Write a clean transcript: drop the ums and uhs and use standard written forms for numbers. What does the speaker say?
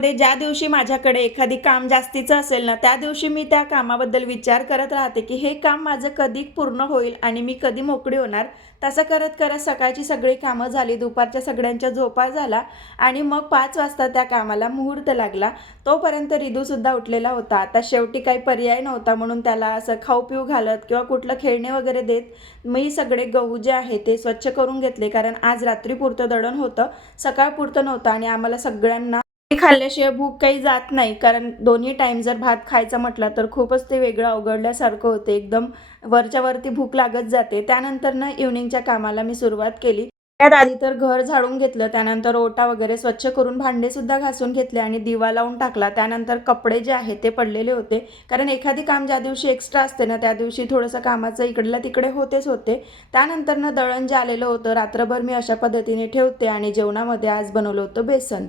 ज्या दिवशी माझ्याकडे एखादी काम जास्तीचं असेल ना, त्या दिवशी मी त्या कामाबद्दल विचार करत राहते, की हे काम माझं कधी पूर्ण होईल आणि मी कधी मोकळी होणार. तसं करत-करत सकाळची सगळी कामं झाली, दुपारच्या सगळ्यांच्या झोपा झाला आणि मग 5 वाजता त्या कामाला मुहूर्त लागला. तोपर्यंत रिदूसुद्धा उठलेला होता. आता शेवटी काही पर्याय नव्हता म्हणून त्याला असं खाऊ-पिऊ घालत किंवा कुठलं खेळणे वगैरे देत मी सगळे गहू जे आहे ते स्वच्छ करून घेतले. कारण आज रात्रीपुरतं दळण होतं, सकाळपुरतं नव्हतं आणि आम्हाला सगळ्यांना ते खाल्ल्याशिवाय भूक काही जात नाही. कारण दोन्ही टाईम जर भात खायचा म्हटला तर खूपच ते वेगळं अवघडल्यासारखं होते. एकदम वरच्या वरती भूक लागत जाते. त्यानंतर इव्हनिंगच्या कामाला मी सुरुवात केली. त्यात आधी तर घर झाडून घेतलं, त्यानंतर ओटा वगैरे स्वच्छ करून भांडेसुद्धा घासून घेतले आणि दिवा लावून टाकला. त्यानंतर कपडे जे आहेत ते पडलेले होते. कारण एखादी काम ज्या दिवशी एक्स्ट्रा असते ना, त्या दिवशी थोडंसं कामाचं इकडल्या तिकडे होतेच होते. त्यानंतरनं दळण जे आलेलं होतं रात्रभर मी अशा पद्धतीने ठेवते आणि जेवणामध्ये आज बनवलं होतं बेसन.